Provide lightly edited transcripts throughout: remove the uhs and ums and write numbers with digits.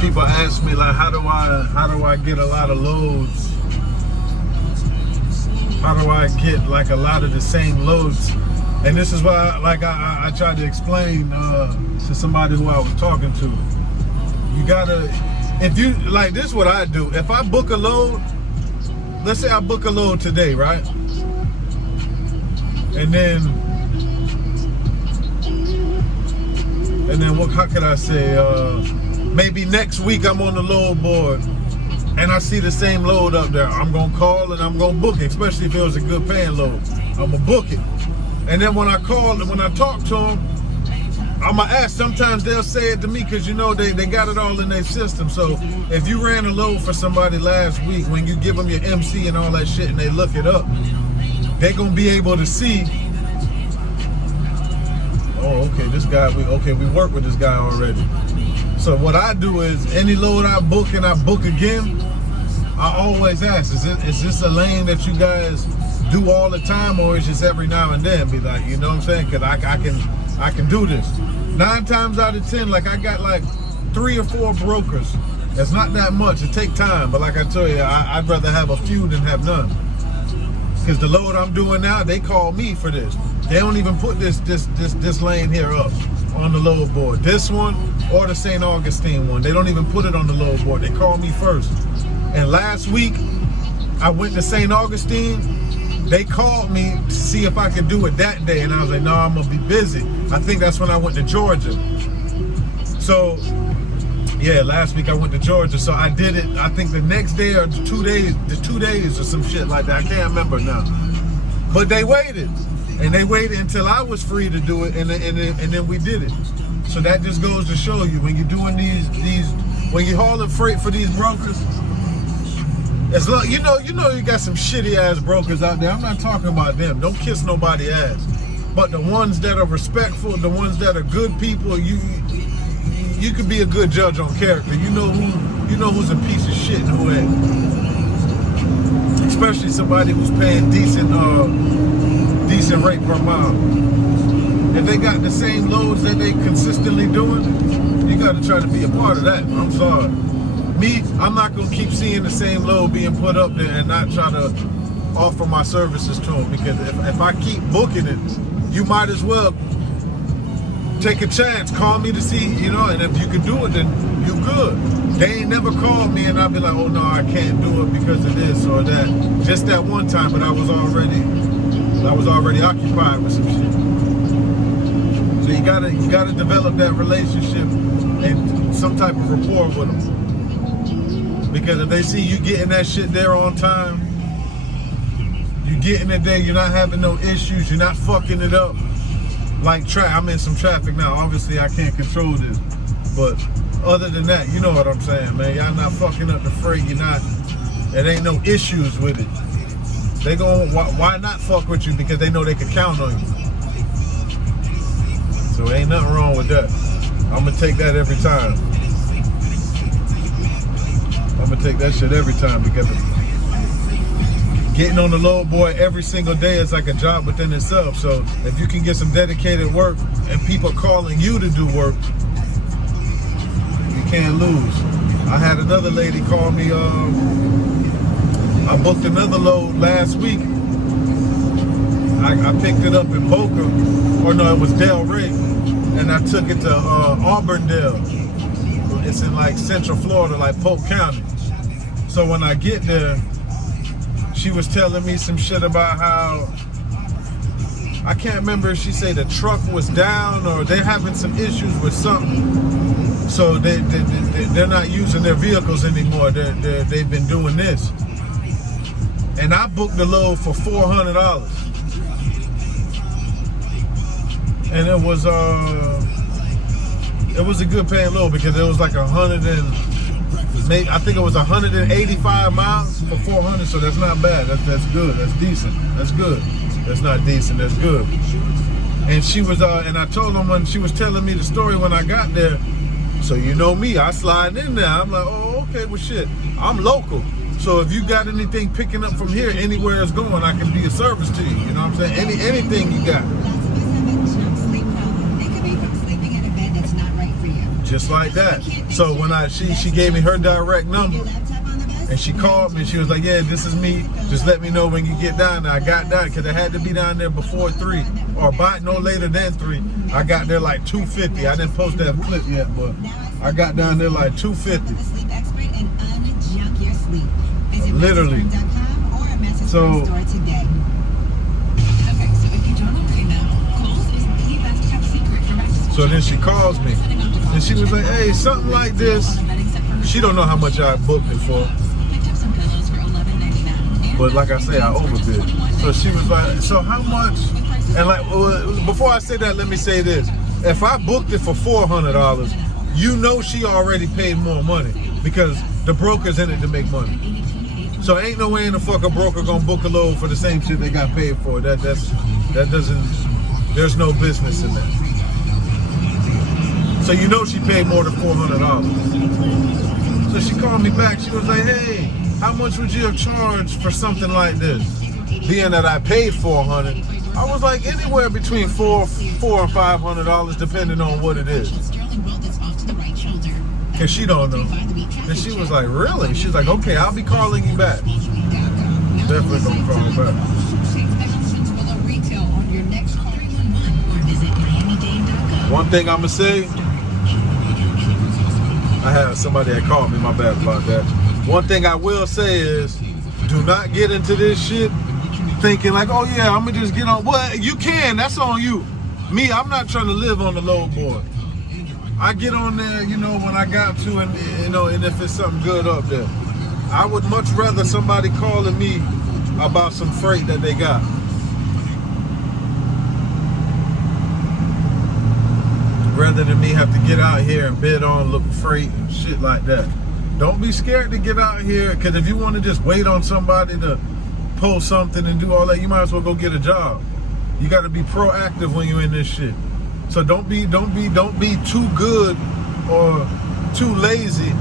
people ask me like, how do I get a lot of loads? How do I get like a lot of the same loads? And this is why, like I tried to explain to somebody who I was talking to. You gotta, if you like, this is what I do. If I book a load, let's say I book a load today, right? And then what? How could I say? Maybe next week I'm on the load board and I see the same load up there. I'm gonna call and I'm gonna book it, especially if it was a good paying load. I'm gonna book it. And then when I call and when I talk to them, I'm gonna ask. Sometimes they'll say it to me because you know they got it all in their system. So if you ran a load for somebody last week, when you give them your MC and all that shit and they look it up, they're gonna be able to see, oh, okay, this guy, we work with this guy already. So what I do is any load I book and I book again, I always ask, is this a lane that you guys do all the time, or is just every now and then? Be like, you know what I'm saying? Because I can do this. 9 times out of 10, like I got like 3 or 4 brokers. It's not that much. It take time, but like I tell you, I'd rather have a few than have none. Because the load I'm doing now, they call me for this. They don't even put this lane here up on the load board. This one or the St. Augustine one, they don't even put it on the load board. They call me first. And last week, I went to St. Augustine. They called me to see if I could do it that day, and I was like, no, I'm gonna be busy. I think that's when I went to Georgia. So, yeah, last week I went to Georgia, so I did it, I think the next day or the 2 days or some shit like that. I can't remember now. But they waited, and they waited until I was free to do it, and then we did it. So that just goes to show you, when you're doing when you're hauling freight for these brokers, as long, you know you got some shitty ass brokers out there. I'm not talking about them. Don't kiss nobody ass. But the ones that are respectful, the ones that are good people, you can be a good judge on character. You know who's a piece of shit and who ain't. Especially somebody who's paying decent rate per mile. If they got the same loads that they consistently doing, you got to try to be a part of that. I'm sorry. Me, I'm not gonna keep seeing the same load being put up there and not try to offer my services to them, because if I keep booking it, you might as well take a chance, call me to see, and if you can do it, then you good. They ain't never called me and I'll be like, oh no, I can't do it because of this or that. Just that one time, but I was already occupied with some shit. So you gotta develop that relationship and some type of rapport with them. Because if they see you getting that shit there on time, you getting it there, you're not having no issues, you're not fucking it up. Like I'm in some traffic now, obviously I can't control this. But other than that, you know what I'm saying, man. Y'all not fucking up the freight, it ain't no issues with it. They why not fuck with you? Because they know they can count on you. So ain't nothing wrong with that. I'm gonna take that every time. I'm gonna take that shit every time, because getting on the load board every single day is like a job within itself. So if you can get some dedicated work and people calling you to do work, you can't lose. I had another lady call me, I booked another load last week. I picked it up in Boca, or no, it was Del Rey, and I took it to Auburndale. It's in like Central Florida, like Polk County. So when I get there, she was telling me some shit about how, I can't remember if she said the truck was down or they're having some issues with something. So they're not using their vehicles anymore. They've been doing this. And I booked the load for $400. And it was a good paying load, because it was like I think it was 185 miles for 400, so that's not bad. That's good. That's decent. That's good. That's not decent. That's good. And she was, and I told them when she was telling me the story when I got there. So you know me, I slide in there. I'm like, oh, okay, well shit, I'm local. So if you got anything picking up from here, anywhere it's going, I can be a service to you. You know what I'm saying? Anything you got. Just like that. So when she gave me her direct number, and she called me. She was like, yeah, this is me. Just let me know when you get down there. I got down because I had to be down there before 3 or by no later than 3. I got there like 2:50. I didn't post that clip yet, but I got down there like 2:50. Literally. So then she calls me. And she was like, hey, something like this. She don't know how much I booked it for. But like I say, I overbid. So she was like, so how much? And like, before I say that, let me say this. If I booked it for $400, you know she already paid more money because the broker's in it to make money. So ain't no way in the fuck a broker gonna book a load for the same shit they got paid for. That doesn't, there's no business in that. So you know she paid more than $400. So she called me back. She was like, hey, how much would you have charged for something like this? Being that I paid $400, I was like anywhere between $400 and $500, depending on what it is. Cause she don't know. And she was like, really? She's like, okay, I'll be calling you back. Definitely gonna call you back. One thing I'ma say, I had somebody that called me, my bad about that. One thing I will say is, do not get into this shit thinking like, oh yeah, I'm gonna just get on. Well, you can, that's on you. Me, I'm not trying to live on the low board. I get on there, you know, when I got to, and you know, and if it's something good up there. I would much rather somebody calling me about some freight that they got. Rather than me have to get out here and bid on look freight and shit like that. Don't be scared to get out here, because if you want to just wait on somebody to post something and do all that, you might as well go get a job. You got to be proactive when you're in this shit. So don't be too good or too lazy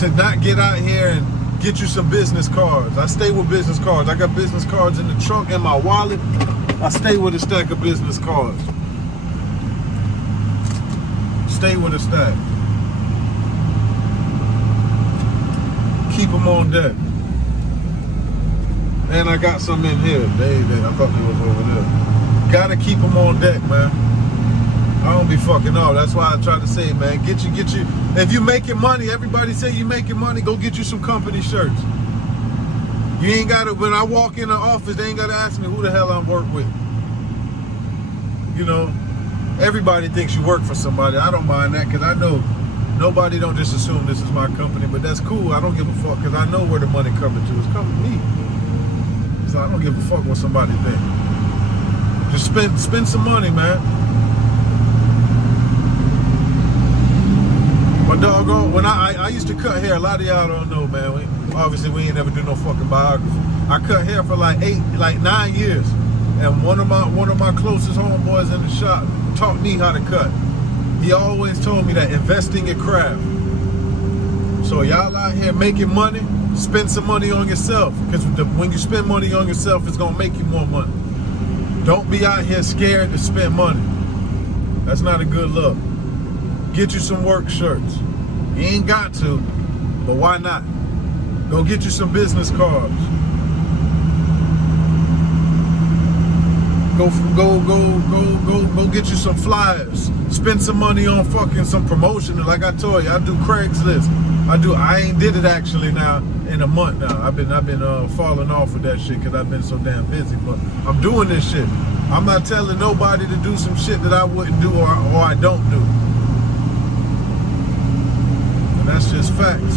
to not get out here and get you some business cards. I stay with business cards. I got business cards in the trunk and my wallet. I stay with a stack of business cards. Stay with a stack. Keep them on deck. And I got some in here. I thought they was over there. Gotta keep them on deck, man. I don't be fucking off. That's why I try to say, man, get you. If you making money, everybody say you making money, go get you some company shirts. You ain't gotta, when I walk in the office, they ain't gotta ask me who the hell I work with. You know, everybody thinks you work for somebody. I don't mind that, because I know nobody don't just assume this is my company, but that's cool. I don't give a fuck, because I know where the money coming to. It's coming to me. So I don't give a fuck what somebody think. Just spend some money, man. My doggone, when I used to cut hair, a lot of y'all don't know, man. Obviously, we ain't never do no fucking biography. I cut hair for like 9 years. And one of my closest homeboys in the shop taught me how to cut. He always told me that invest in your craft. So y'all out here making money, spend some money on yourself. Because when you spend money on yourself, it's gonna make you more money. Don't be out here scared to spend money. That's not a good look. Get you some work shirts. You ain't got to, but why not? Go get you some business cards. Go get you some flyers. Spend some money on fucking some promotion. Like I told you, I do Craigslist. I ain't did it actually now in a month now. I've been falling off with that shit because I've been so damn busy. But I'm doing this shit. I'm not telling nobody to do some shit that I wouldn't do or I don't do. And that's just facts.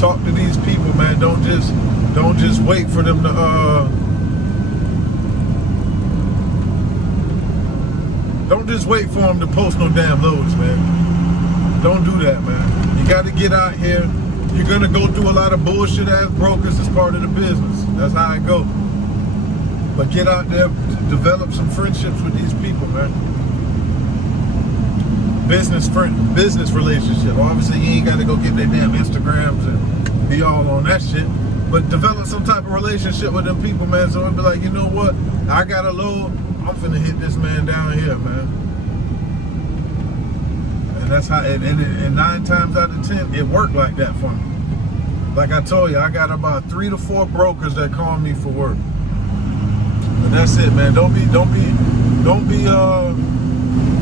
Talk to these people, man. Don't just wait for them to don't just wait for them to post no damn loads, man. Don't do that, man. You got to get out here. You're gonna go through a lot of bullshit ass brokers as part of the business. That's how it goes. But get out there, develop some friendships with these people, man. Business relationship. Obviously, you ain't got to go get their damn Instagrams and be all on that shit. But develop some type of relationship with them people, man. So it'd be like, you know what? I got a load. I'm finna hit this man down here, man. And that's how. And 9 times out of 10, it worked like that for me. Like I told you, I got about 3 to 4 brokers that call me for work. But that's it, man. Don't be.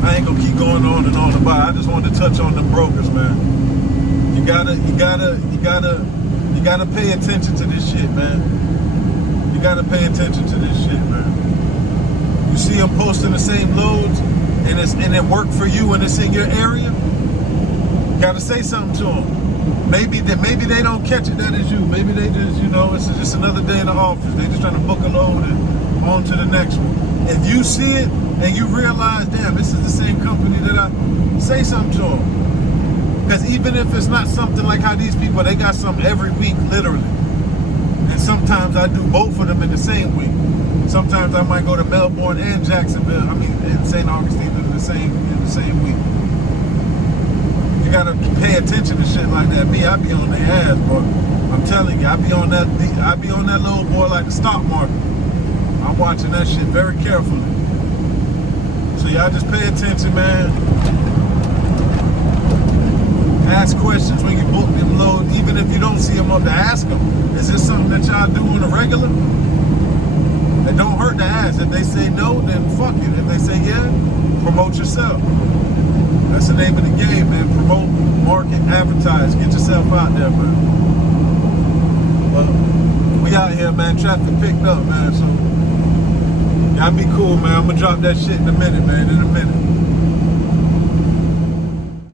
I ain't gonna keep going on and on about it. I just wanted to touch on the brokers, man. You gotta pay attention to this shit, man. You gotta pay attention to this shit, man. You see them posting the same loads, and it worked for you, and it's in your area. You gotta say something to them. Maybe they don't catch it. That is you. Maybe they just, it's just another day in the office. They just trying to book a load and on to the next one. If you see it and you realize, damn, this is the same company that I say something to them. Because even if it's not something like how these people, they got something every week, literally. And sometimes I do both of them in the same week. Sometimes I might go to Melbourne and Jacksonville. And St. Augustine in the same week. You gotta pay attention to shit like that. Me, I be on their ass, bro. I'm telling you, I be on that little boy like a stock market. I'm watching that shit very carefully. So y'all just pay attention, man. Ask questions when you book them loads, even if you don't see them up to ask them. Is this something that y'all do on a regular? It don't hurt to ask. If they say no, then fuck it. If they say yeah, promote yourself. That's the name of the game, man. Promote, market, advertise. Get yourself out there, man. Well, we out here, man. Traffic picked up, man. So y'all be cool, man. I'm gonna drop that shit in a minute, man. In a minute.